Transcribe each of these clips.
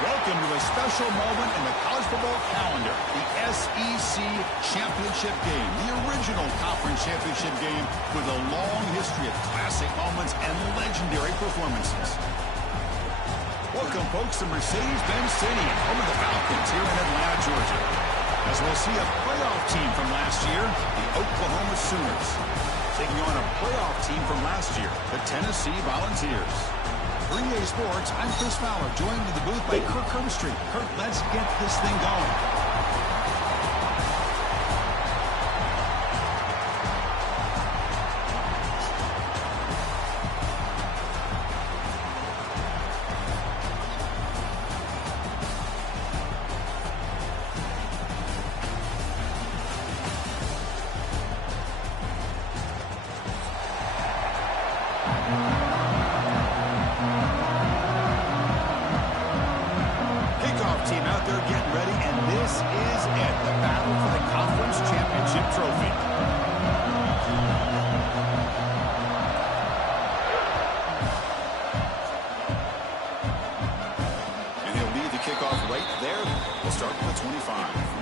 Welcome to a special moment in the college football calendar, the SEC Championship Game, the original conference championship game with a long history of classic moments and legendary performances. Welcome, folks, to Mercedes-Benz Stadium, home of the Falcons here in Atlanta, Georgia. As we'll see a playoff team from last year, the Oklahoma Sooners, taking on a playoff team from last year, the Tennessee Volunteers. For EA Sports, I'm Chris Fowler, joined in the booth by Kirk Herbstreit. Kirk, let's get this thing going. Team out there getting ready, and this is it, the battle for the conference championship trophy. And he'll lead the kickoff right there. We'll start with the 25.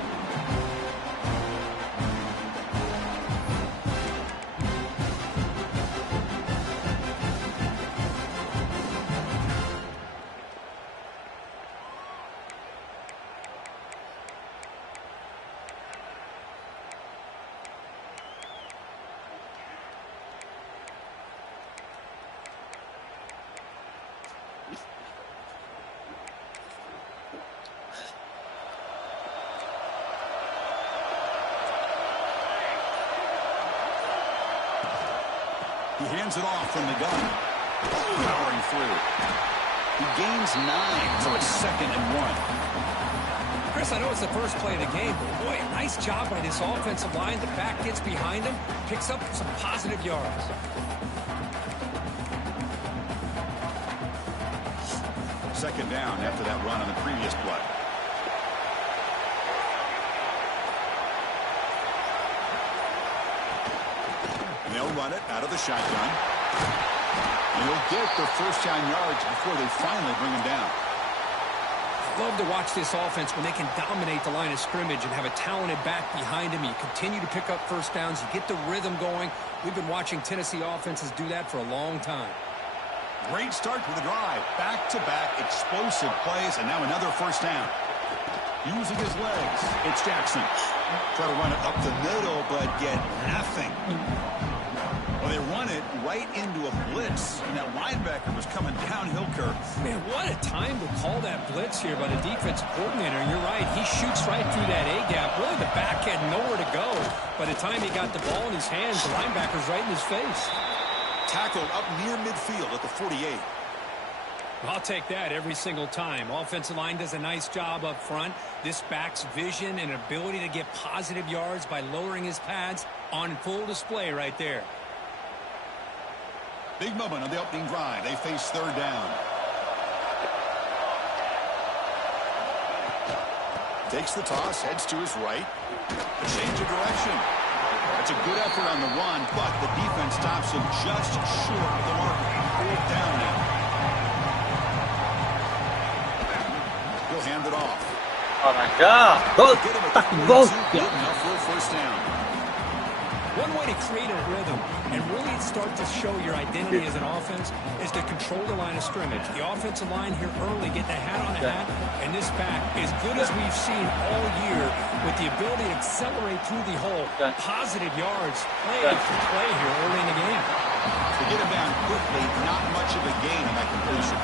He hands it off from the gun. Powering through. He gains 9, so it's 2nd and 1. Chris, I know it's the first play of the game, but boy, nice job by this offensive line. The back gets behind him, picks up some positive yards. Second down after that run on the previous play. And they'll run it out of the shotgun. And he'll get the first down yards before they finally bring him down. Love to watch this offense when they can dominate the line of scrimmage and have a talented back behind him. You continue to pick up first downs. You get the rhythm going. We've been watching Tennessee offenses do that for a long time. Great start to the drive. Back-to-back explosive plays, and now another first down. Using his legs, it's Jackson. Try to run it up the middle, but get nothing. Well, they run it right into a blitz, and that linebacker was coming downhill, Kirk. Man, what a time to call that blitz here by the defensive coordinator. And you're right, he shoots right through that A-gap. Really, the back had nowhere to go. By the time he got the ball in his hands, the linebacker's right in his face. Tackled up near midfield at the 48. I'll take that every single time. Offensive line does a nice job up front. This back's vision and ability to get positive yards by lowering his pads on full display right there. Big moment on the opening drive. They face third down. Takes the toss, heads to his right. A change of direction. That's a good effort on the run, but the defense stops him just short of the mark. Fourth down now. He'll hand it off. Oh my God! Go fucking go! Enough for a first down. One way to create a rhythm and really start to show your identity as an offense is to control the line of scrimmage. The offensive line here early getting a hat on a hat, and this back, as good as we've seen all year, with the ability to accelerate through the hole, positive yards, play after play here early in the game. To get him down quick Quickly, not much of a gain on that completion.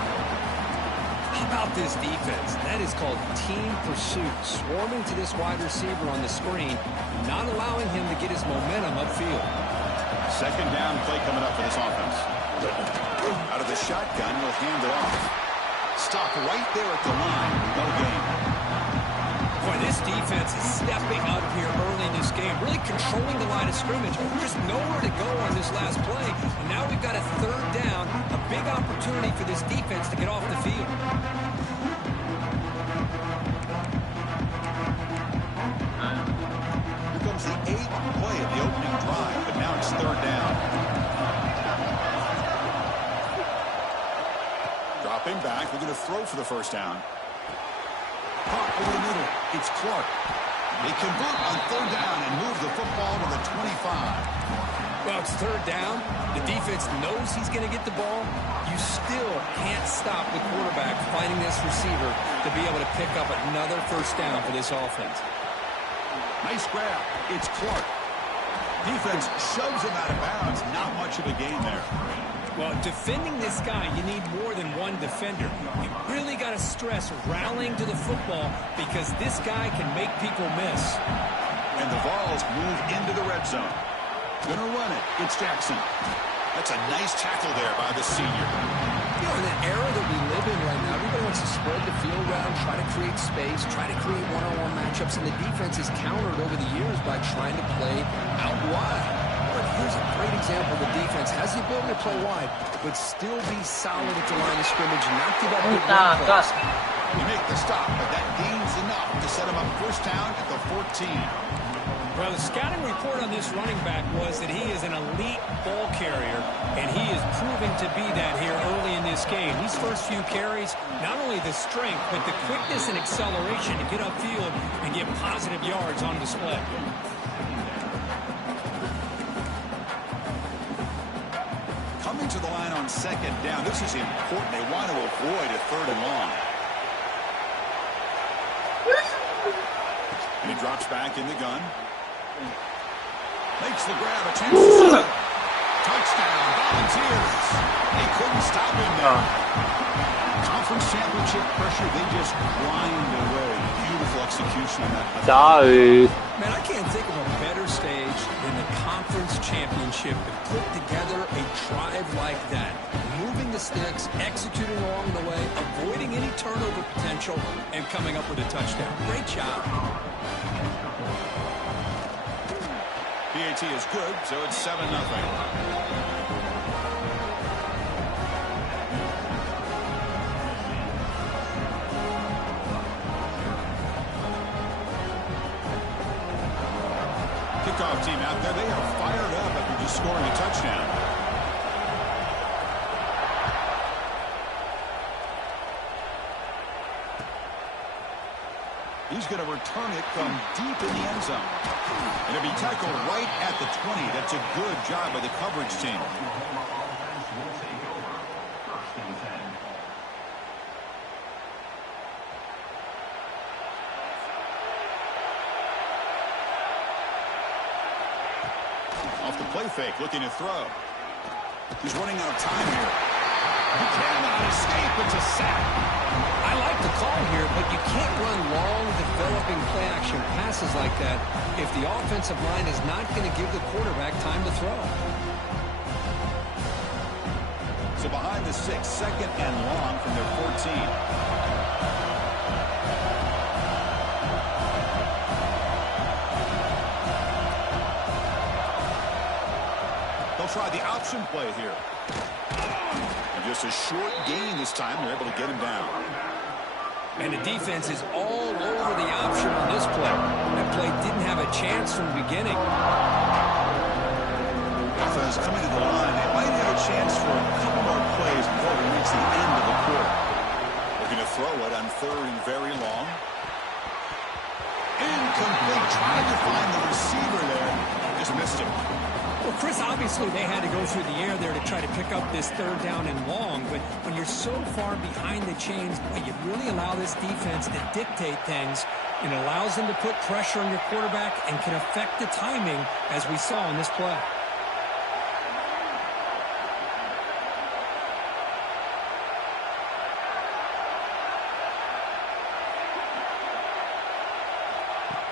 How about this defense? That is called team pursuit. Swarming to this wide receiver on the screen, not allowing him to get his momentum upfield. Second down play coming up for this offense. Out of the shotgun, he'll hand it off. Stop right there at the line. No gain. Boy, this defense is stepping up here early in this game, really controlling the line of scrimmage. Just nowhere to go on this last play. And now we've got a third down, a big opportunity for this defense to get off the field. Here comes the 8th play of the opening drive, but now it's third down. Dropping back, we're going to throw for the first down. Caught over the middle. It's Clark. They convert on third down and move the football to the 25. Well, it's third down. The defense knows he's going to get the ball. You still can't stop the quarterback finding this receiver to be able to pick up another first down for this offense. Nice grab. It's Clark. Defense shoves him out of bounds. Not much of a gain there. Well, defending this guy, you need more than one defender. You really got to stress rallying to the football because this guy can make people miss. And the Vols move into the red zone. Gonna run it. It's Jackson. That's a nice tackle there by the senior. You know, in the era that we live in right now, everybody wants to spread the field around, try to create space, try to create one-on-one matchups, and the defense is countered over the years by trying to play out wide. But here's a great example. The defense has the ability to play wide, but still be solid at the line of scrimmage and not give up big run plays. You make the stop, but that gains enough to set him up first down at the 14. Well, the scouting report on this running back was that he is an elite ball carrier, and he is proving to be that here early in this game. These first few carries, not only the strength, but the quickness and acceleration to get upfield and get positive yards on display. Coming to the line on second down. This is important. They want to avoid a third and long. And he drops back in the gun. Makes the grab, a chance to shoot. Touchdown, Volunteers. They couldn't stop him there. Conference championship pressure, they just grind away. Beautiful execution on that. Man, I can't think of a better stage than the conference championship to put together a drive like that. Moving the sticks, executing along the way, avoiding any turnover potential, and coming up with a touchdown. Great job. PAT is good, so it's 7-0. Kickoff team out there, they are fired up after just scoring a touchdown. He's going to return it from deep in the end zone. And it'll be tackled right at the 20. That's a good job by the coverage team. Off the play fake, looking to throw. He's running out of time here. He cannot escape. It's a sack. I like the call here, but you can't run long, developing play-action passes like that if the offensive line is not going to give the quarterback time to throw. So behind the 6, second and long from their 14. They'll try the option play here. And just a short gain this time. They're able to get him down. And the defense is all over the option on this play. That play didn't have a chance from the beginning. Offense coming to the line. They might have a chance for a couple more plays before we reach the end of the quarter. Looking to throw it on third and very long. Incomplete. Trying to find the receiver there. Just missed him. Well, Chris, obviously they had to go through the air there to try to pick up this third down and long, but when you're so far behind the chains, boy, you really allow this defense to dictate things. It allows them to put pressure on your quarterback and can affect the timing, as we saw in this play.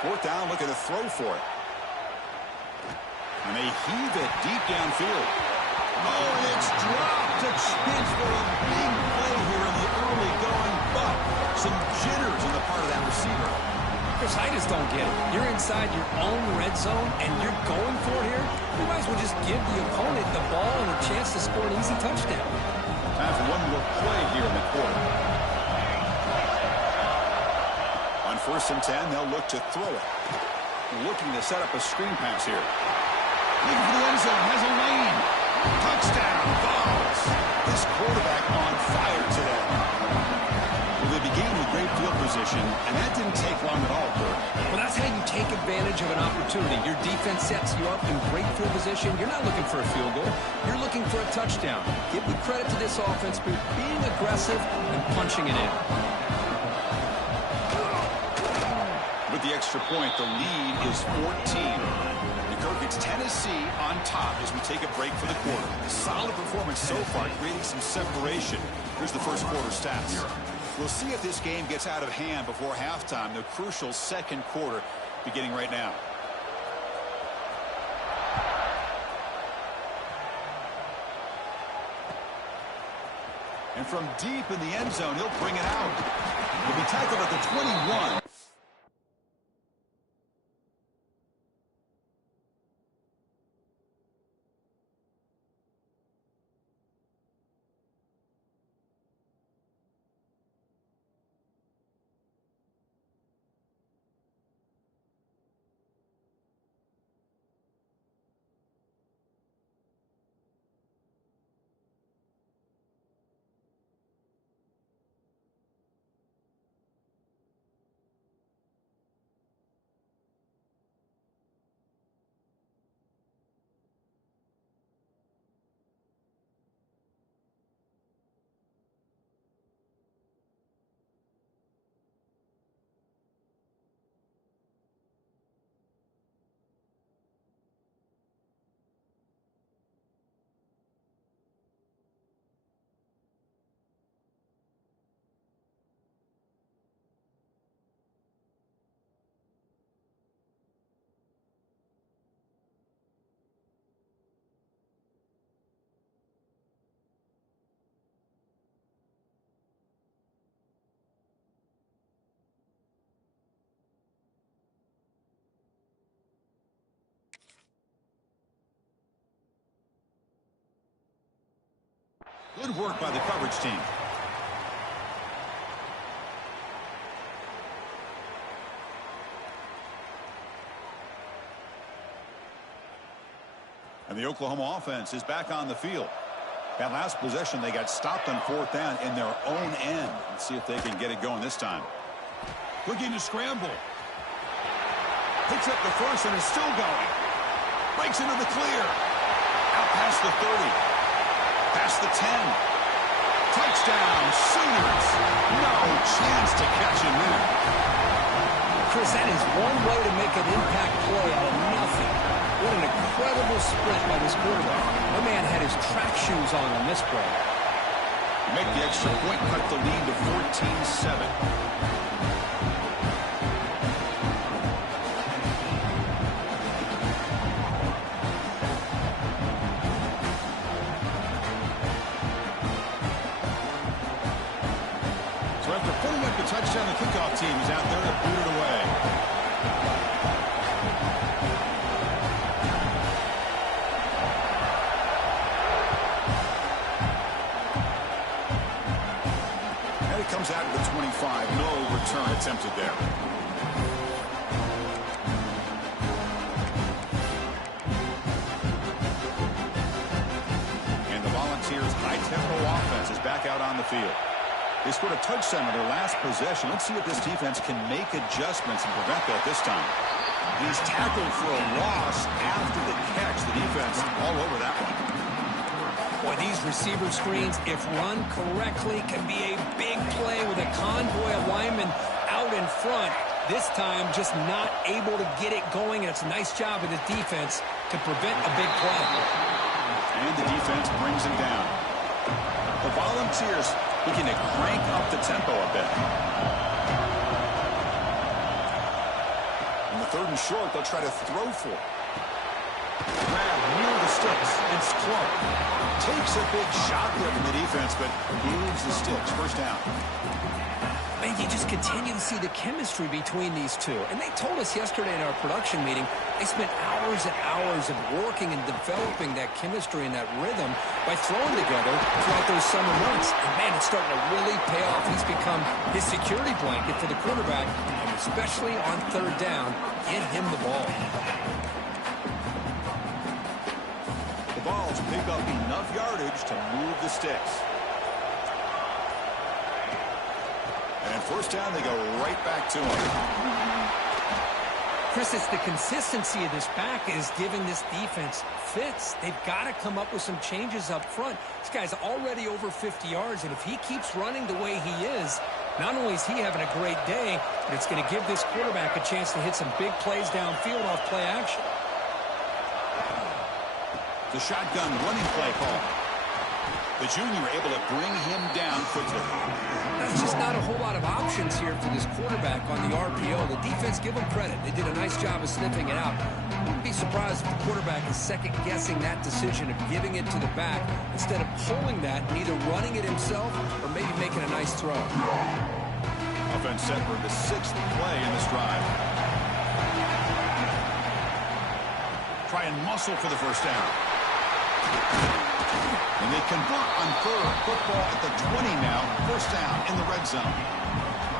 Fourth down, looking to throw for it. And they heave it deep downfield. Oh, and it's dropped. A chance for a big play here in the early going, but some jitters on the part of that receiver. Chris, I just don't get it. You're inside your own red zone, and you're going for it here. You might as well just give the opponent the ball and a chance to score an easy touchdown. Time for one more play here in the quarter. On 1st and 10, they'll look to throw it. Looking to set up a screen pass here. Looking for the end zone, has a lane. Touchdown, balls. This quarterback on fire today. Well, they began with great field position, and that didn't take long at all, Bert. Well, that's how you take advantage of an opportunity. Your defense sets you up in great field position. You're not looking for a field goal. You're looking for a touchdown. Give the credit to this offense for being aggressive and punching it in. With the extra point, the lead is 14. Kirk, it's Tennessee on top as we take a break for the quarter. Solid performance so far, creating some separation. Here's the first quarter stats. We'll see if this game gets out of hand before halftime. The crucial second quarter beginning right now. And from deep in the end zone, he'll bring it out. He'll be tackled at the 21. Good work by the coverage team. And the Oklahoma offense is back on the field. That last possession, they got stopped on 4th down in their own end. Let's see if they can get it going this time. Looking to scramble. Picks up the first and is still going. Breaks into the clear. Out past the 30. Past the 10. Touchdown, Sooners. No chance to catch him there. Chris, that is one way to make an impact play out of nothing. What an incredible sprint by this quarterback. My man had his track shoes on this play. Make the extra point, cut the lead to 14-7. Touchdown, the kickoff team is out there to boot it away. And it comes out to the 25. No return attempted there. And the Volunteers' high-tempo offense is back out on the field. They scored a touchdown on their last possession. Let's see if this defense can make adjustments and prevent that this time. He's tackled for a loss after the catch. The defense all over that one. Boy, these receiver screens, if run correctly, can be a big play with a convoy of linemen out in front. This time, just not able to get it going, and it's a nice job of the defense to prevent a big play. And the defense brings him down. The Volunteers looking to crank up the tempo a bit. 3rd and short, they'll try to throw for. Grab near the sticks. It's Clark. Takes a big shot there from the defense, but moves the sticks. 1st down. Man, you just continue to see the chemistry between these two. And they told us yesterday in our production meeting, they spent hours and hours of working and developing that chemistry and that rhythm by throwing together throughout those summer months. And, man, it's starting to really pay off. He's become his security blanket for the quarterback, and especially on 3rd down, get him the ball. The Vols pick up enough yardage to move the sticks. And 1st down, they go right back to him. Chris, it's the consistency of this back is giving this defense fits. They've got to come up with some changes up front. This guy's already over 50 yards, and if he keeps running the way he is, not only is he having a great day, but it's going to give this quarterback a chance to hit some big plays downfield off play action. The shotgun running play call. The junior able to bring him down quickly. There's just not a whole lot of options here for this quarterback on the RPO. The defense, give them credit. They did a nice job of sniffing it out. Wouldn't be surprised if the quarterback is second-guessing that decision of giving it to the back instead of pulling that and either running it himself or maybe making a nice throw. Offense set for the 6th play in this drive. Try and muscle for the 1st down. And they convert on 3rd. Football at the 20 now. 1st down in the red zone.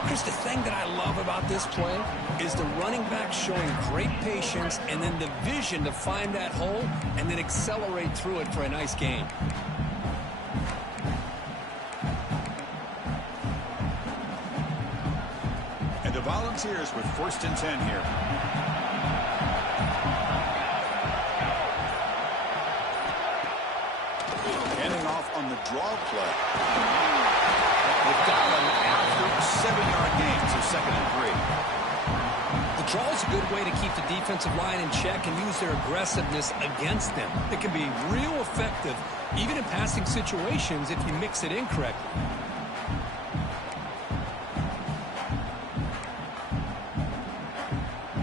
Chris, the thing that I love about this play is the running back showing great patience and then the vision to find that hole and then accelerate through it for a nice gain. And the Volunteers with 1st and 10 here. On the draw play. They've got him after a 7-yard gain, so 2nd and 3. The draw is a good way to keep the defensive line in check and use their aggressiveness against them. It can be real effective, even in passing situations, if you mix it in correctly.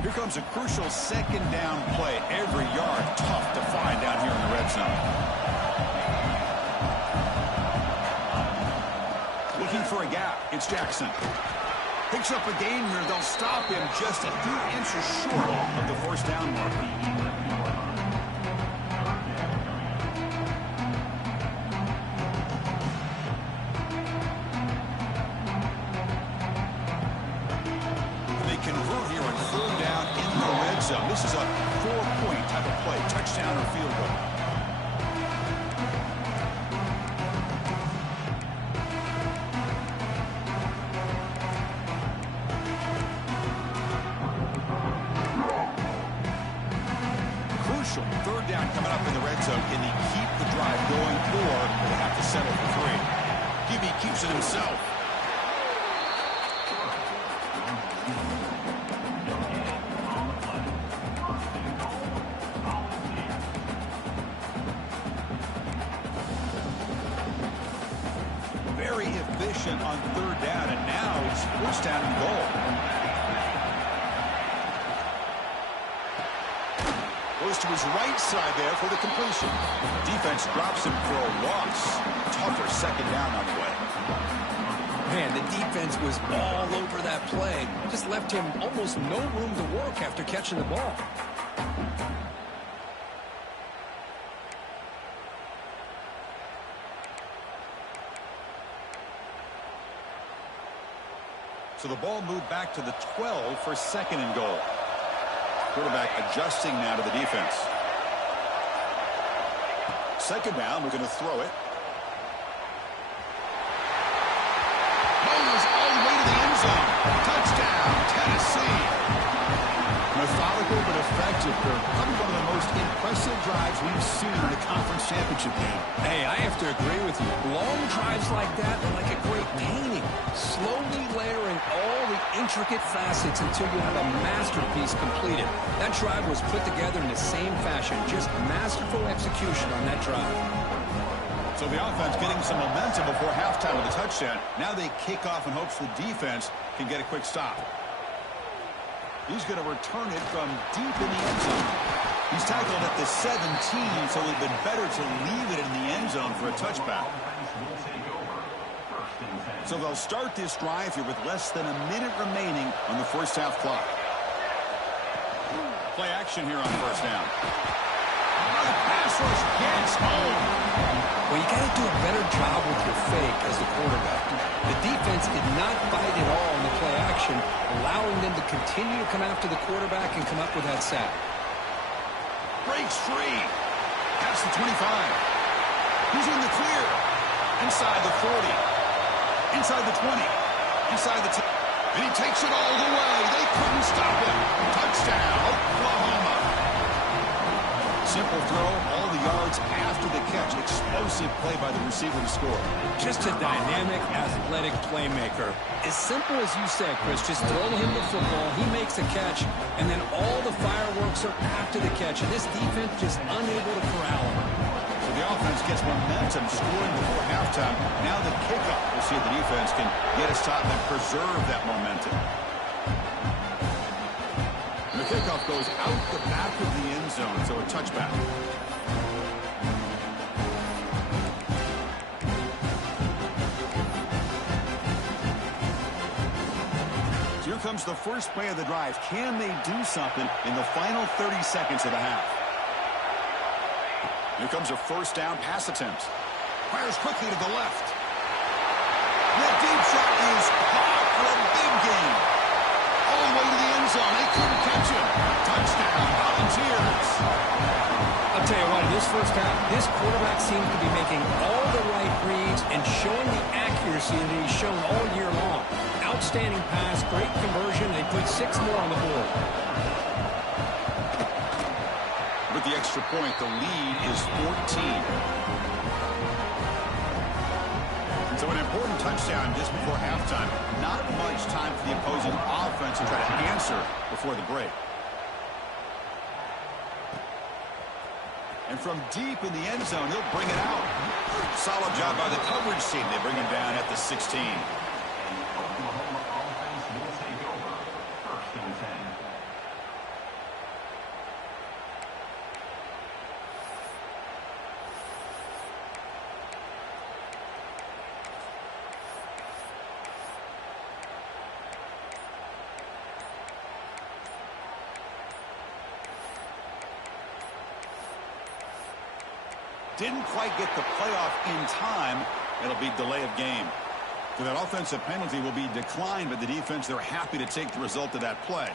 Here comes a crucial 2nd down play. Every yard tough to find down here in the red zone. Looking for a gap. It's Jackson. Picks up a gain here. They'll stop him just a few inches short of the 1st down mark. They convert here on 3rd down in the red zone. This is a 4-point type of play. Touchdown or field goal. Crucial 3rd down coming up in the red zone. Can he keep the drive going, or will they have to settle for 3? Gibby keeps it himself. Very efficient on 3rd down, and now it's 1st down and goal. Goes to his right side there for the completion. Defense drops him for a loss. Tougher 2nd down on the way. Man, the defense was all over that play. Just left him almost no room to work after catching the ball. So the ball moved back to the 12 for 2nd and goal. Quarterback adjusting now to the defense. 2nd down, we're going to throw it. Moses all the way to the end zone. Touchdown, Tennessee. Methodical but effective. They're probably one of the most impressive drives we've seen in a conference championship game. Hey, I have to agree with you. Long drives like that are like a great painting. Slowly layering all the intricate facets until you have a masterpiece completed. That drive was put together in the same fashion. Just masterful execution on that drive. So the offense getting some momentum before halftime with a touchdown. Now they kick off in hopes the defense can get a quick stop. He's going to return it from deep in the end zone. He's tackled at the 17, so it would have been better to leave it in the end zone for a touchback. So they'll start this drive here with less than a minute remaining on the first half clock. Play action here on first down. The pass rush gets home. Well, you got to do a better job with your fake as the quarterback. The defense did not bite at all in the play action, allowing them to continue to come after the quarterback and come up with that sack. Breaks free. Past the 25. He's in the clear. Inside the 40. Inside the 20. Inside the 10. And he takes it all the way. They couldn't stop him. Touchdown, Oklahoma. Simple throw, all the yards after the catch. Explosive play by the receiver to score. Just a dynamic, athletic playmaker. As simple as you said, Chris, just throw him the football, he makes a catch, and then all the fireworks are after the catch. And this defense just unable to corral him. So the offense gets momentum, scoring before halftime. Now the kickoff. We'll see if the defense can get a stop and preserve that momentum. And the kickoff goes out the back of the end zone, so a touchback. So here comes the first play of the drive. Can they do something in the final 30 seconds of the half? Here comes a first down pass attempt. Fires quickly to the left. That deep shot is caught for a big gain. All the way to the end zone. They couldn't catch him. Touchdown, Volunteers. I'll tell you what, in this first half, this quarterback seems to be making all the right reads and showing the accuracy that he's shown all year long. Outstanding pass, great conversion. They put 6 more on the board. With the extra point, the lead is 14. And so an important touchdown just before halftime. Not much time for the opposing offense to try to answer before the break. And from deep in the end zone, he'll bring it out. Solid job by the coverage team. They bring him down at the 16. Didn't quite get the playoff in time. It'll be delay of game. So that offensive penalty will be declined by the defense. They're happy to take the result of that play.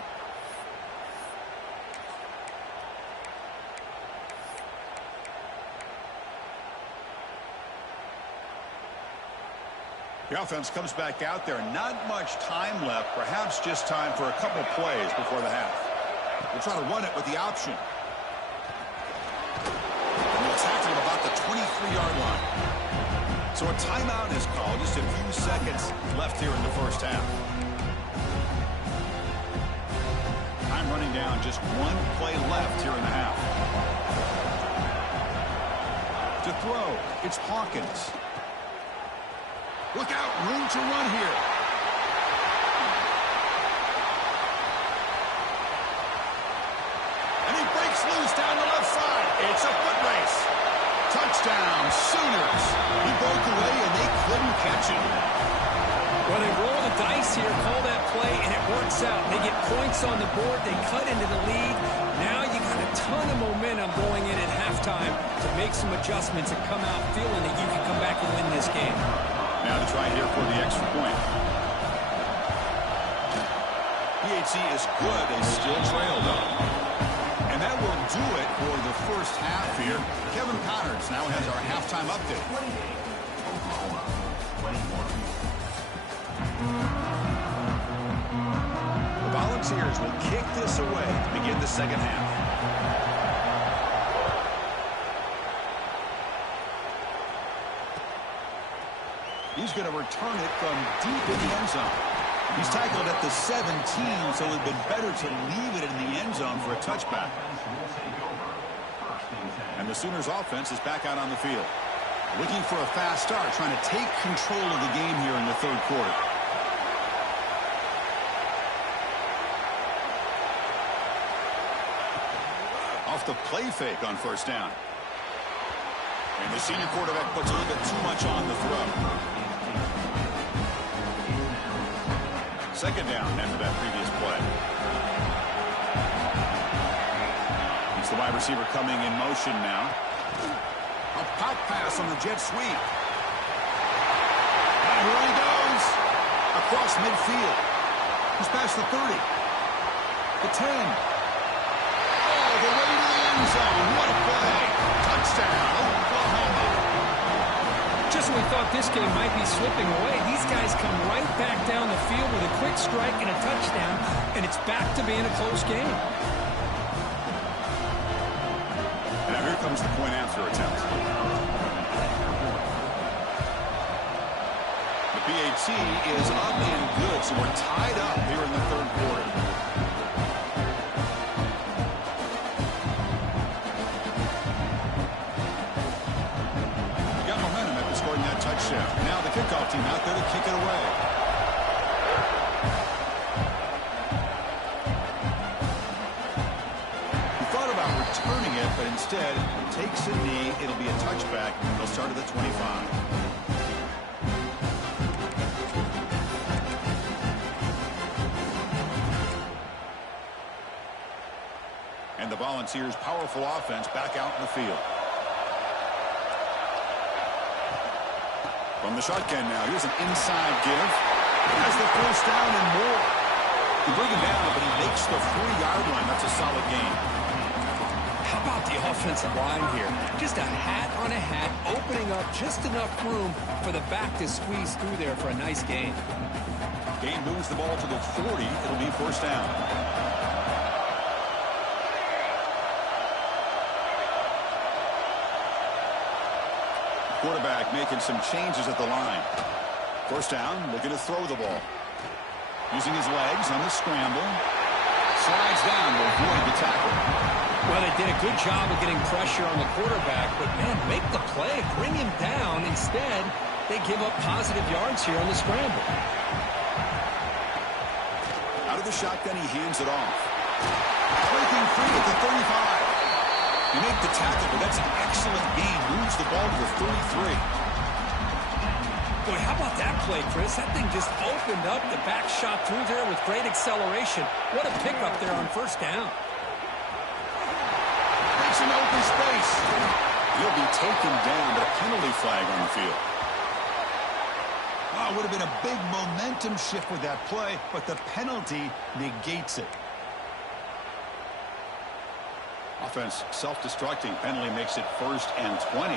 The offense comes back out there. Not much time left. Perhaps just time for a couple plays before the half. They'll try to run it with the option. Tackle him about the 23-yard line. So a timeout is called. Just a few seconds left here in the first half. Time running down. Just one play left here in the half. To throw, it's Hawkins. Look out, room to run here. And he breaks loose down the left side. It's a foot race. Touchdown, Sooners. He broke away, and they couldn't catch him. Well, they roll the dice here, call that play, and it works out. They get points on the board. They cut into the lead. Now you got a ton of momentum going in at halftime to make some adjustments and come out feeling that you can come back and win this game. Now to try here for the extra point. PHC is good. They still trail, though. And that will do it for the first half here. Kevin Connors now has our halftime update. The Volunteers will kick this away to begin the second half. He's going to return it from deep in the end zone. He's tackled at the 17, so it would have been better to leave it in the end zone for a touchback. And the Sooners offense is back out on the field. Looking for a fast start, trying to take control of the game here in the third quarter. off the play fake on first down. And the senior quarterback puts a little bit too much on the throw. Second down after that previous play. It's the wide receiver coming in motion now. A pop pass on the jet sweep. And here he goes. Across midfield. He's past the 30. The 10. All the way to the end zone. What a play. Touchdown, Oklahoma. Just when we thought this game might be slipping away, these guys come right back down the field with a quick strike and a touchdown, and it's back to being a close game. And now here comes the point after attempt. The PAT is up and good, so we're tied up here in the third quarter. Touchdown. Now the kickoff team out there to kick it away. He thought about returning it, but instead takes a knee. It'll be a touchback. They'll start at the 25. And the Volunteers' powerful offense back out in the field. From the shotgun now, here's an inside give. Has the first down and more. You bring him down, but he makes the 3-yard line. That's a solid gain. How about the offensive line here? Just a hat on a hat, opening up just enough room for the back to squeeze through there for a nice gain. Gain moves the ball to the 40. It'll be first down. Quarterback making some changes at the line. First down, looking to throw the ball. Using his legs on the scramble. Slides down to avoid the tackle. Well, they did a good job of getting pressure on the quarterback, but, man, make the play. Bring him down. Instead, they give up positive yards here on the scramble. Out of the shotgun, he hands it off. Breaking free at the 35. You make the tackle, but that's an excellent gain. Moves the ball to the 33. Boy, how about that play, Chris? That thing just opened up. The back shot through there with great acceleration. What a pickup there on first down. Makes an open space. He'll be taken down, but a penalty flag on the field. Oh, it would have been a big momentum shift with that play, but the penalty negates it. Offense self-destructing. Penalty makes it 1st and 20.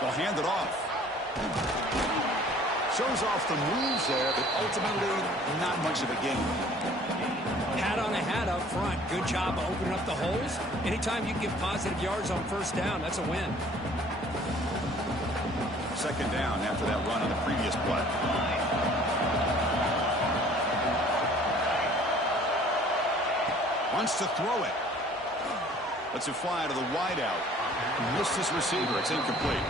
They'll hand it off. Shows off the moves there, but ultimately not much of a gain. Hat on a hat up front. Good job of opening up the holes. Anytime you give positive yards on first down, that's a win. Second down after that run on the previous play. Wants to throw it. Lets it fly to the wideout. Missed his receiver. It's incomplete.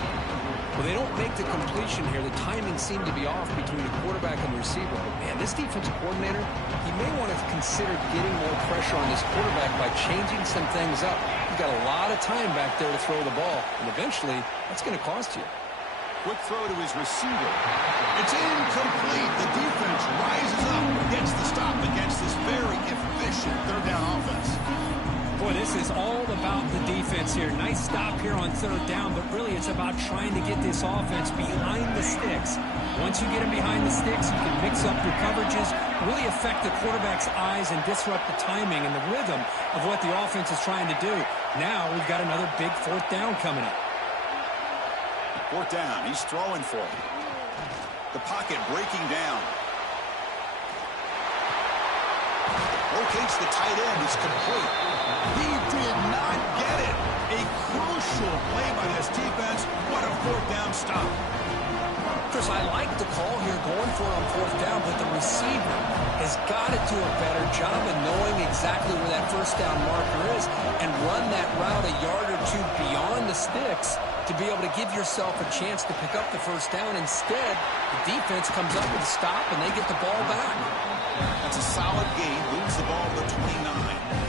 Well, they don't make the completion here. The timing seemed to be off between the quarterback and the receiver. But, man, this defensive coordinator, he may want to consider getting more pressure on this quarterback by changing some things up. You've got a lot of time back there to throw the ball, and eventually that's going to cost you. Quick throw to his receiver. It's incomplete. The defense rises up, gets the stop against this very efficient third down offense. Boy, this is all about the defense here. Nice stop here on third down, but really it's about trying to get this offense behind the sticks. Once you get them behind the sticks, you can mix up your coverages, really affect the quarterback's eyes and disrupt the timing and the rhythm of what the offense is trying to do. Now we've got another big fourth down coming up. Fourth down. He's throwing for it. The pocket breaking down. Locates the tight end. It's complete. He did not get it. A crucial play by this defense. What a fourth down stop. Chris, I like the call here going for it on fourth down, but the receiver has got to do a better job of knowing exactly where that first down marker is and run that route a yard or two beyond the sticks to be able to give yourself a chance to pick up the first down. Instead, the defense comes up with a stop and they get the ball back. That's a solid gain. Moves the ball to the 29.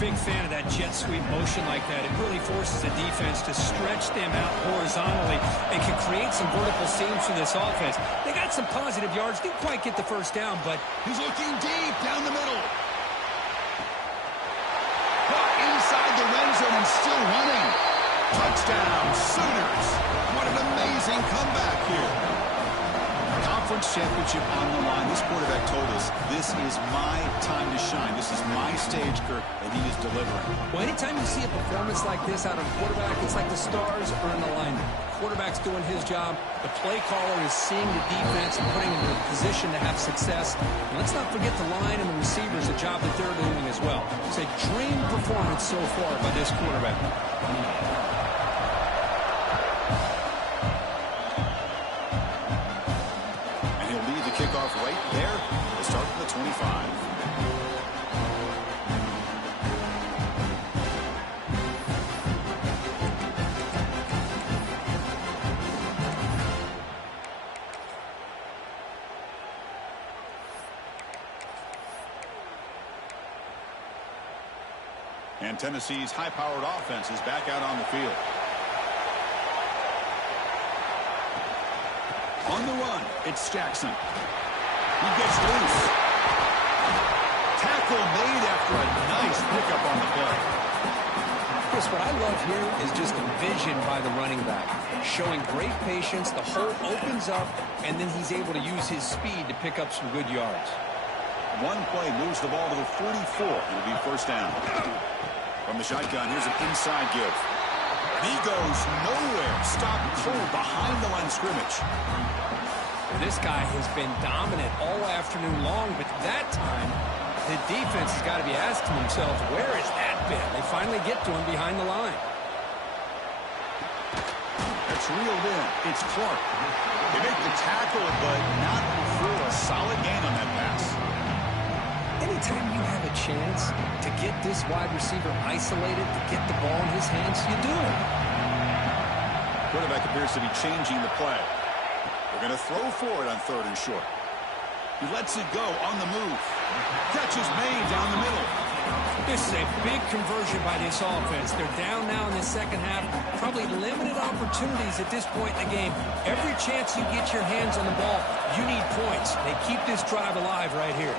big fan of that jet sweep motion like that. It really forces the defense to stretch them out horizontally and can create some vertical seams for this offense. They got some positive yards. Didn't quite get the first down, but he's looking deep down the middle. Caught inside the red zone and still running. Touchdown, Sooners. What an amazing comeback here. Conference championship on the line. This quarterback told us, this is my time to shine. This is my stage, Kirk, and he is delivering. Well, anytime you see a performance like this out of a quarterback, it's like the stars are in alignment. Quarterback's doing his job. The play caller is seeing the defense and putting them in a position to have success. And let's not forget the line and the receivers, the job that they're doing as well. It's a dream performance so far by this quarterback. Kickoff right there to start from the 25. And Tennessee's high-powered offense is back out on the field. On the run, it's Jackson. He gets loose. Tackle made after a nice pickup on the play. Chris, what I love here is just the vision by the running back. Showing great patience, the hole opens up, and then he's able to use his speed to pick up some good yards. One play moves the ball to the 44. It'll be first down. From the shotgun, here's an inside give. And he goes nowhere. Stopped cold behind the line of scrimmage. This guy has been dominant all afternoon long, but that time, the defense has got to be asking themselves, where has that been? They finally get to him behind the line. That's reeled in. It's Clark. They make the tackle, but not before a solid gain on that pass. Anytime you have a chance to get this wide receiver isolated, to get the ball in his hands, you do it. Quarterback appears to be changing the play. They're going to throw for it on 3rd and short. He lets it go on the move. Catch is made down the middle. This is a big conversion by this offense. They're down now in the second half. Probably limited opportunities at this point in the game. Every chance you get your hands on the ball, you need points. They keep this drive alive right here.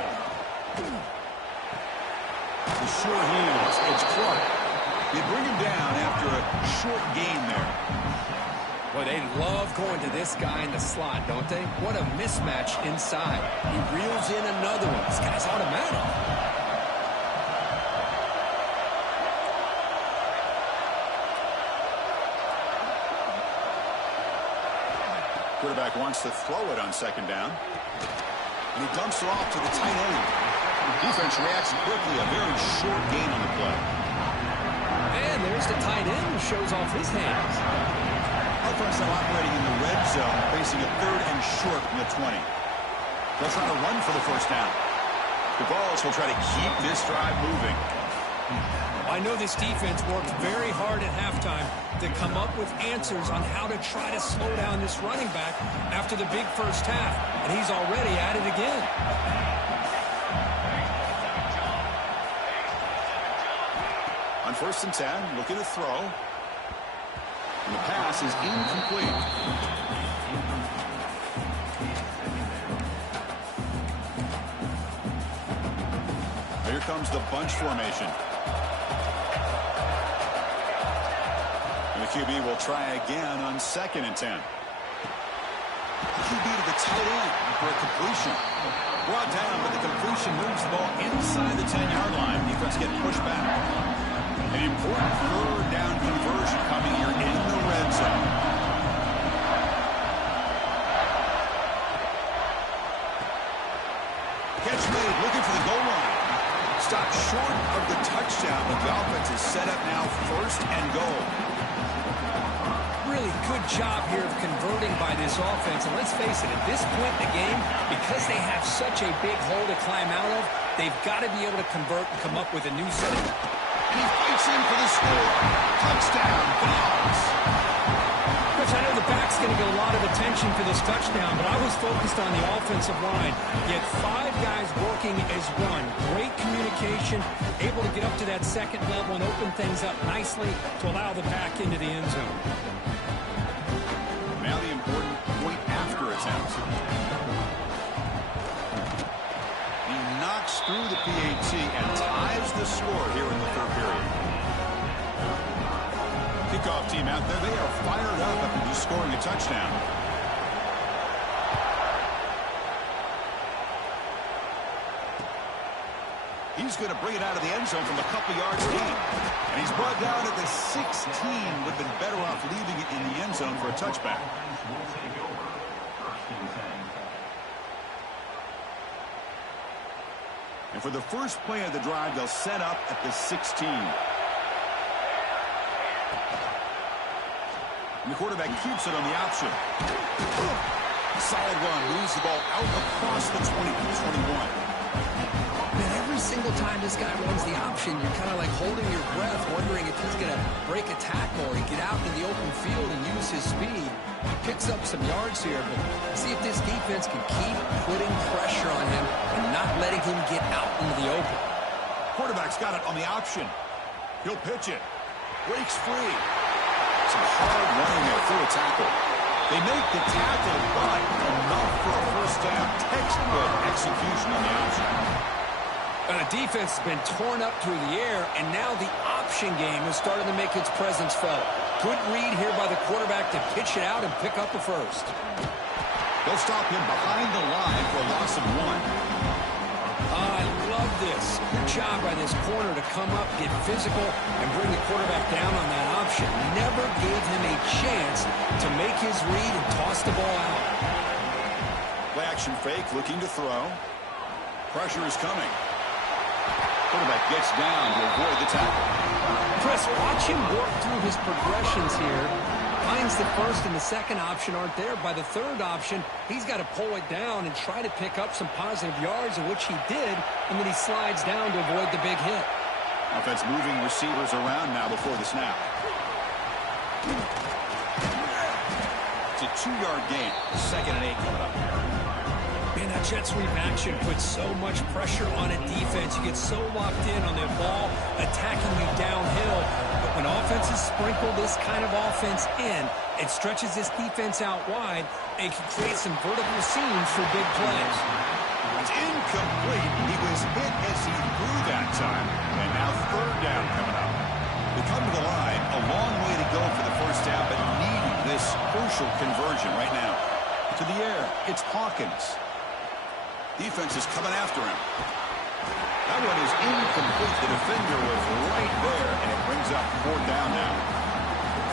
The short hands. It's Clark. They bring him down after a short gain there. Boy, they love going to this guy in the slot, don't they? What a mismatch inside. He reels in another one. This guy's automatic. Quarterback wants to throw it on 2nd down. And he dumps it off to the tight end. Defense reacts quickly. A very short gain on the play. And there's the tight end who shows off his hands. Offense now operating in the red zone, facing a 3rd and short from the 20. They'll try to run for the first down. The Vols will try to keep this drive moving. I know this defense worked very hard at halftime to come up with answers on how to try to slow down this running back after the big first half, and he's already at it again. On 1st and 10, looking to throw. And the pass is incomplete. Here comes the bunch formation. And the QB will try again on 2nd and 10. QB to the tight end for a completion. Brought down, but the completion moves the ball inside the 10-yard line. Defense getting pushed back. An important 3rd down conversion coming here in the red zone. Catch made, looking for the goal line. Stopped short of the touchdown, but the offense is set up now 1st and goal. Really good job here of converting by this offense. And let's face it, at this point in the game, because they have such a big hole to climb out of, they've got to be able to convert and come up with a new set of... He fights in for the score. Touchdown, Vols. Coach, I know the back's going to get a lot of attention rushing for this touchdown, but I was focused on the offensive line. You had 5 guys working as one. Great communication, able to get up to that second level and open things up nicely to allow the back into the end zone. Now the important point after attempt. He knocks through the PAT and ties the score here in the third period. Kickoff team out there, they are fired up after just scoring a touchdown. He's going to bring it out of the end zone from a couple yards deep. And he's brought down at the 16. Would have been better off leaving it in the end zone for a touchback. And for the first play of the drive, they'll set up at the 16. And the quarterback keeps it on the option. Solid run, moves the ball out across the 20-21. Man, every single time this guy runs the option, you're kind of like holding your breath, wondering if he's going to break a tackle or get out in the open field and use his speed. He picks up some yards here, but see if this defense can keep putting pressure on him and not letting him get out into the open. Quarterback's got it on the option. He'll pitch it. Breaks free. Some hard running there through a tackle. They make the tackle, but enough for a first down. Textbook execution on the option. The defense has been torn up through the air, and now the option game is starting to make its presence felt. Good read here by the quarterback to pitch it out and pick up a first. They'll stop him behind the line for a loss of 1. I love this. Good job by this corner to come up, get physical, and bring the quarterback down on that option. Never gave him a chance to make his read and toss the ball out. Play action fake, looking to throw. Pressure is coming. Quarterback gets down to avoid the tackle. Chris, watch him work through his progressions here. Finds the first and the second option aren't there. By the third option, he's got to pull it down and try to pick up some positive yards, which he did, and then he slides down to avoid the big hit. Offense moving receivers around now before the snap. It's a 2-yard gain. 2nd and 8 coming up. Man, that jet sweep action puts so much pressure on a defense. You get so locked in on their ball attacking you downhill. But when offenses sprinkle this kind of offense in, it stretches this defense out wide and can create some vertical seams for big plays. It's incomplete. He was hit as he threw that time. And now 3rd down coming up. They come to the line. A long way to go for the first down, but needing this crucial conversion right now. To the air, it's Hawkins. Defense is coming after him. That one is incomplete. The defender was right there, and it brings up 4th down now.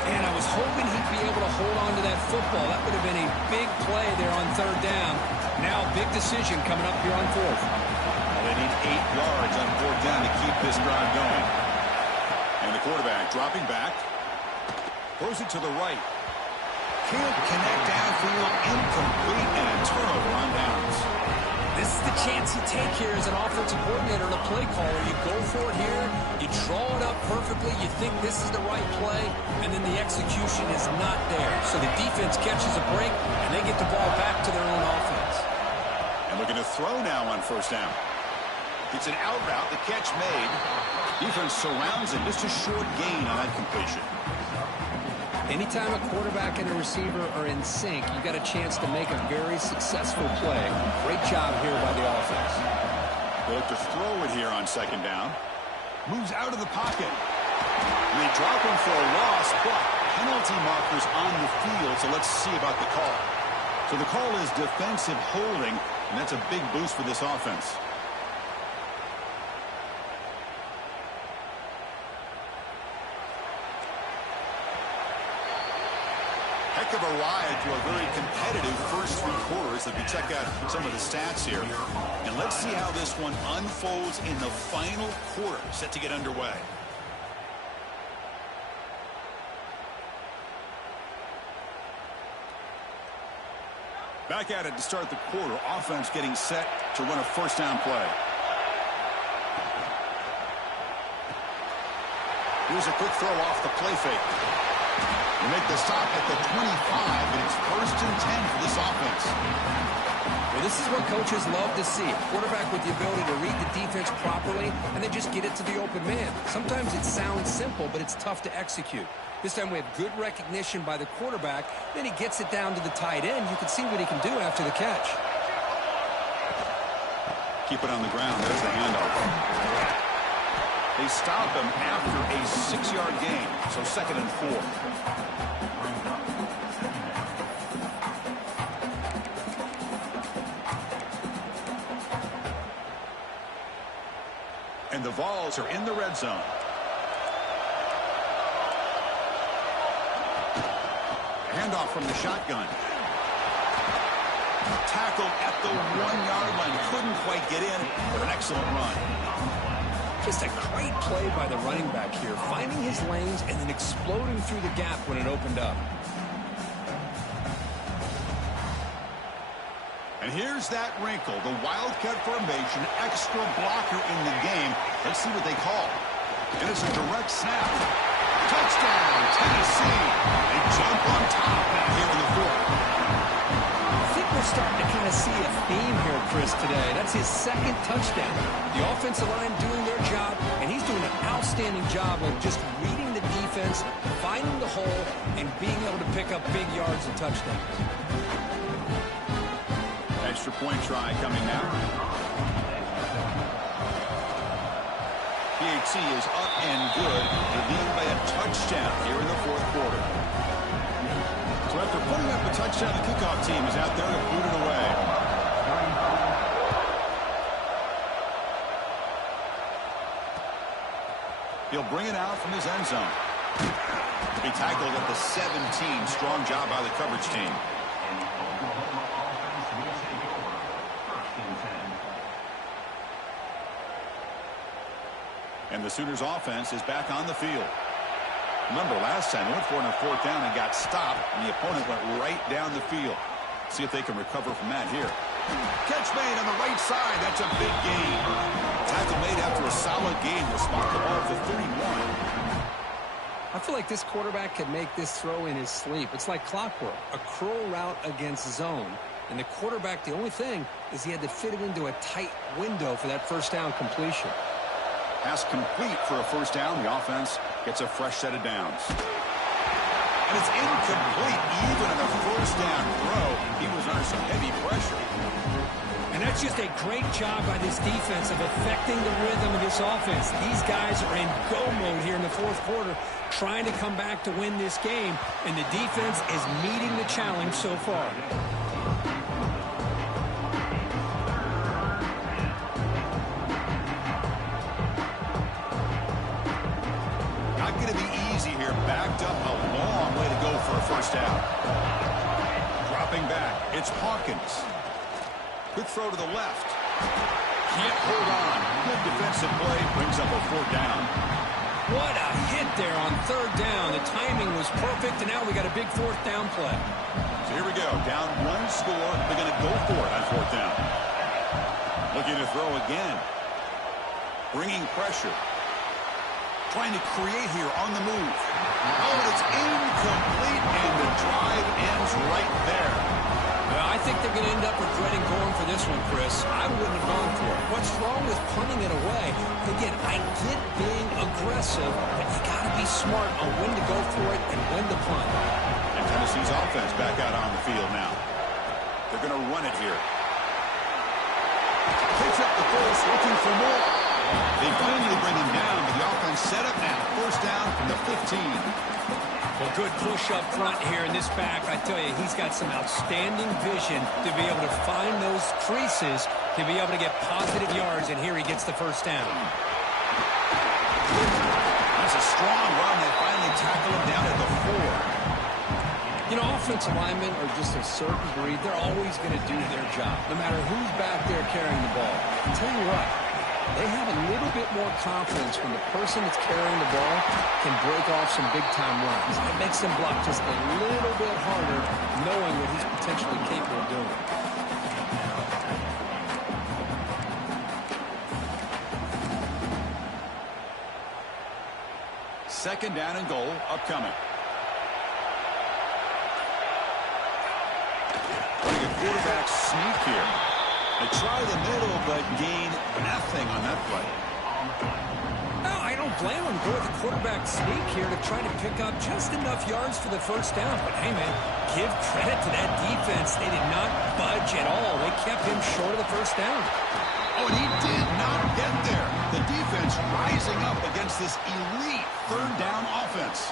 And I was hoping he'd be able to hold on to that football. That would have been a big play there on 3rd down. Now, big decision coming up here on 4th. Well, they need 8 yards on 4th down to keep this drive going. And the quarterback dropping back. Throws it to the right. Can't connect downfield. Incomplete, and a turnover on downs. This is the chance you take here as an offensive coordinator and a play caller. You go for it here, you draw it up perfectly, you think this is the right play, and then the execution is not there. So the defense catches a break, and they get the ball back to their own offense. And looking to throw now on 1st down. It's an out route, the catch made. Defense surrounds it, just a short gain on that completion. Anytime a quarterback and a receiver are in sync, you got a chance to make a very successful play. Great job here by the offense. They look to throw it here on 2nd down. Moves out of the pocket. They drop him for a loss, but penalty markers on the field, so let's see about the call. So the call is defensive holding, and that's a big boost for this offense. Heck of a ride to a very competitive first 3 quarters as we check out some of the stats here. And let's see how this one unfolds in the final quarter, set to get underway. Back at it to start the quarter. Offense getting set to run a 1st down play. Here's a quick throw off the play fake. They make the stop at the 25, and it's 1st and 10 for this offense. Well, this is what coaches love to see. A quarterback with the ability to read the defense properly and then just get it to the open man. Sometimes it sounds simple, but it's tough to execute. This time we have good recognition by the quarterback. Then he gets it down to the tight end. You can see what he can do after the catch. Keep it on the ground. There's the handoff. They stop him after a 6-yard gain, so 2nd and 4. And the Vols are in the red zone. Handoff from the shotgun. Tackled at the 1-yard line. Couldn't quite get in, but an excellent run. Just a great play by the running back here, finding his lanes and then exploding through the gap when it opened up. And here's that wrinkle, the Wildcat formation, extra blocker in the game. Let's see what they call. And it's a direct snap. Touchdown, Tennessee. They jump on top now here in the 4th. I think we're starting to kind of see a theme here, Chris, today. That's his 2nd touchdown. The offensive line doing their job, and he's doing an outstanding job of just reading the defense, finding the hole, and being able to pick up big yards and touchdowns. Extra point try coming now. PAT is up and good. They lead by a touchdown here in the 4th quarter. So after putting up a touchdown, the kickoff team is out there to boot it away. He'll bring it out from his end zone. To be tackled at the 17. Strong job by the coverage team. And the Sooners offense is back on the field. Remember, last time they went for it on 4th down and got stopped, and the opponent went right down the field. See if they can recover from that here. Catch made on the right side. That's a big gain. Tackle made after a solid gain. Will spot the ball at the 31. I feel like this quarterback could make this throw in his sleep. It's like clockwork, a curl route against zone. And the quarterback, the only thing is he had to fit it into a tight window for that 1st down completion. Pass complete for a 1st down. The offense gets a fresh set of downs. And it's incomplete. Even on a 1st down throw, he was under some heavy pressure. And that's just a great job by this defense of affecting the rhythm of this offense. These guys are in go mode here in the 4th quarter, trying to come back to win this game. And the defense is meeting the challenge so far. Backed up a long way to go for a 1st down. Dropping back, it's Hawkins. Good throw to the left. Can't hold on. Good defensive play, brings up a 4th down. What a hit there on 3rd down. The timing was perfect, and now we got a big 4th down play. So here we go, down 1 score. They're going to go for it on 4th down. Looking to throw again. Bringing pressure. Trying to create here on the move. Oh, it's incomplete, and the drive ends right there. Well, I think they're going to end up regretting going for this one, Chris. I wouldn't have gone for it. What's wrong with punting it away? Again, I get being aggressive, but you got to be smart on when to go for it and when to punt. And Tennessee's offense back out on the field now. They're going to run it here. Takes up the force, looking for more. They finally bring him down, but the offense set up now. 1st down from the 15. Well, good push up front here in this back. I tell you, he's got some outstanding vision to be able to find those creases, to be able to get positive yards, and here he gets the 1st down. That's a strong run. They finally tackle him down at the 4. You know, offensive linemen are just a certain breed. They're always going to do their job, no matter who's back there carrying the ball. I'll tell you what. They have a little bit more confidence when the person that's carrying the ball can break off some big-time runs. It makes them block just a little bit harder, knowing what he's potentially capable of doing. Second down and goal upcoming. quarterback sneak here. They try the middle, but gain nothing on that play. No, I don't blame him. Go with the quarterback sneak here to try to pick up just enough yards for the first down. But, hey, man, give credit to that defense. They did not budge at all. They kept him short of the first down. Oh, and he did not get there. The defense rising up against this elite third down offense.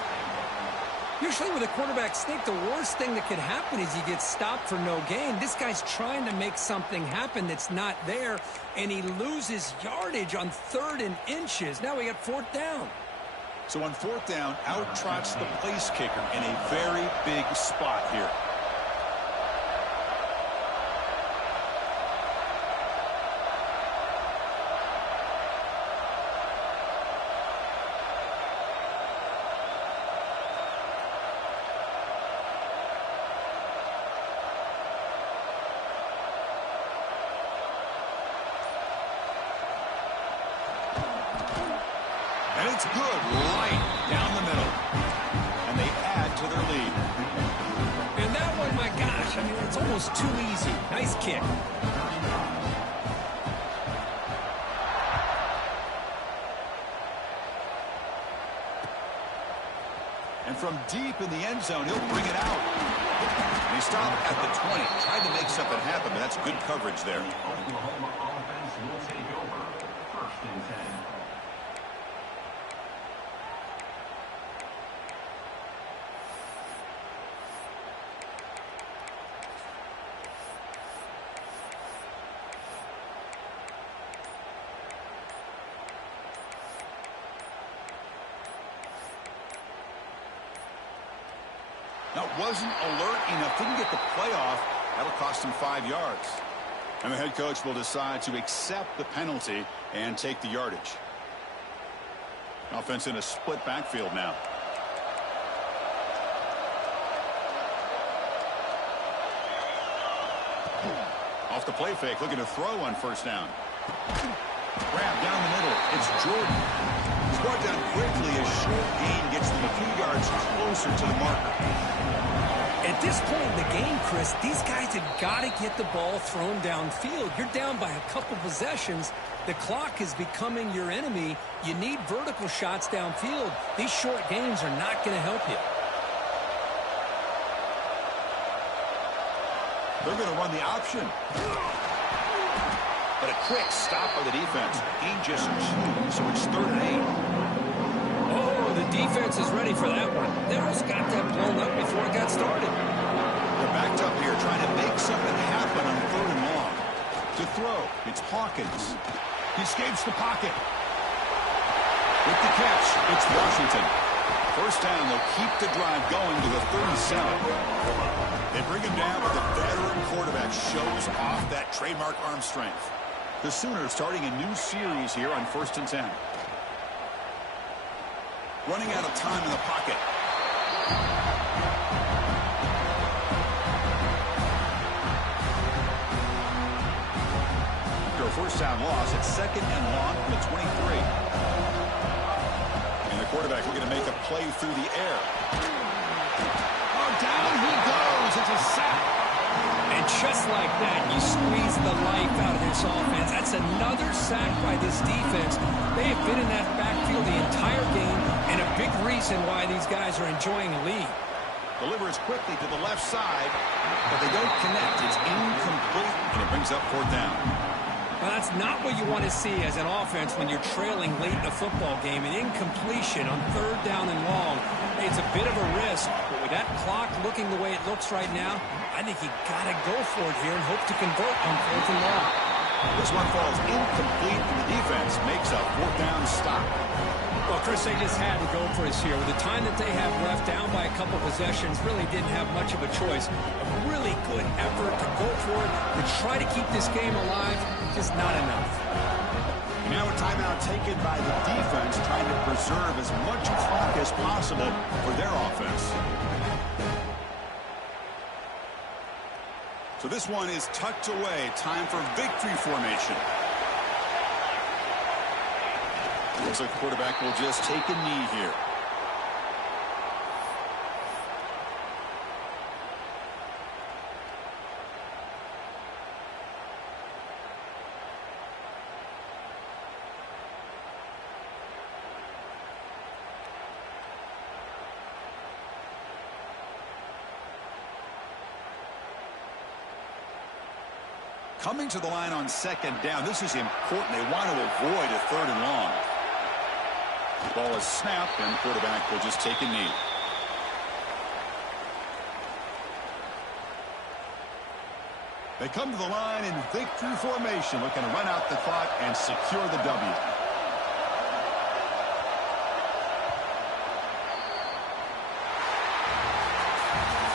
Usually with a quarterback sneak, the worst thing that could happen is you get stopped for no gain. This guy's trying to make something happen that's not there, and he loses yardage on 3rd and inches. Now we got 4th down. So on 4th down, out trots the place kicker in a very big spot here. And it's good, right down the middle. And they add to their lead. And that one, my gosh, I mean, it's almost too easy. Nice kick. And from deep in the end zone, he'll bring it out. And he stopped at the 20. Tried to make something happen, but that's good coverage there. Oklahoma offense will take over 1st and 10. Now, wasn't alert enough. Didn't get the play off. That'll cost him 5 yards. And the head coach will decide to accept the penalty and take the yardage. Offense in a split backfield now. Off the play fake, looking to throw on 1st down. Grab down the middle. It's Jordan. He's brought down quickly as short gain gets them a few yards closer to the marker. At this point in the game, Chris, these guys have got to get the ball thrown downfield. You're down by a couple possessions. The clock is becoming your enemy. You need vertical shots downfield. These short gains are not going to help you. They're going to run the option. But a quick stop by the defense. Gain just 2, so it's 3rd and 8. Oh, the defense is ready for that one. They almost got that blown up before it got started. They're backed up here trying to make something happen on 3rd and long. To throw, it's Hawkins. He escapes the pocket. With the catch, it's Washington. 1st down, they'll keep the drive going to the 37. They bring him down, but the veteran quarterback shows off that trademark arm strength. The Sooners starting a new series here on 1st and 10. Running out of time in the pocket. After a 1st down loss, it's 2nd and long from the 23. And the quarterback looking to make a play through the air. Oh, down he goes. It's a sack. And just like that, you squeeze the life out of this offense. That's another sack by this defense. They have been in that backfield the entire game, and a big reason why these guys are enjoying a lead. Delivers quickly to the left side, but they don't connect. It's incomplete, and it brings up 4th down. Well, that's not what you want to see as an offense when you're trailing late in a football game. An incompletion on 3rd down and long. It's a bit of a risk, but with that clock looking the way it looks right now, I think you got to go for it here and hope to convert on 4th and long. This one falls incomplete, and the defense makes a 4th down stop. Well, Chris, they just had to go for us here. With the time that they have left, down by a couple possessions, really didn't have much of a choice. A really good effort to go for it, to try to keep this game alive, just not enough. Now a timeout taken by the defense, trying to preserve as much clock as possible for their offense. So this one is tucked away. Time for victory formation. Looks like the quarterback will just take a knee here. Coming to the line on second down. This is important. They want to avoid a third and long. The ball is snapped, and the quarterback will just take a knee. They come to the line in victory formation, looking to run out the clock and secure the W.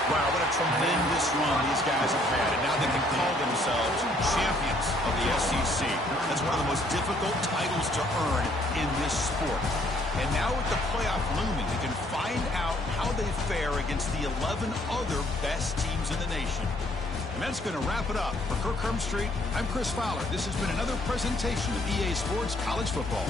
Wow, what a tremendous run these guys have had, and now they can call themselves champions of the SEC. That's one of the most difficult titles to earn in this sport. And now with the playoff looming, they can find out how they fare against the 11 other best teams in the nation. And that's going to wrap it up. For Kirk Hermstreet, I'm Chris Fowler. This has been another presentation of EA Sports College Football.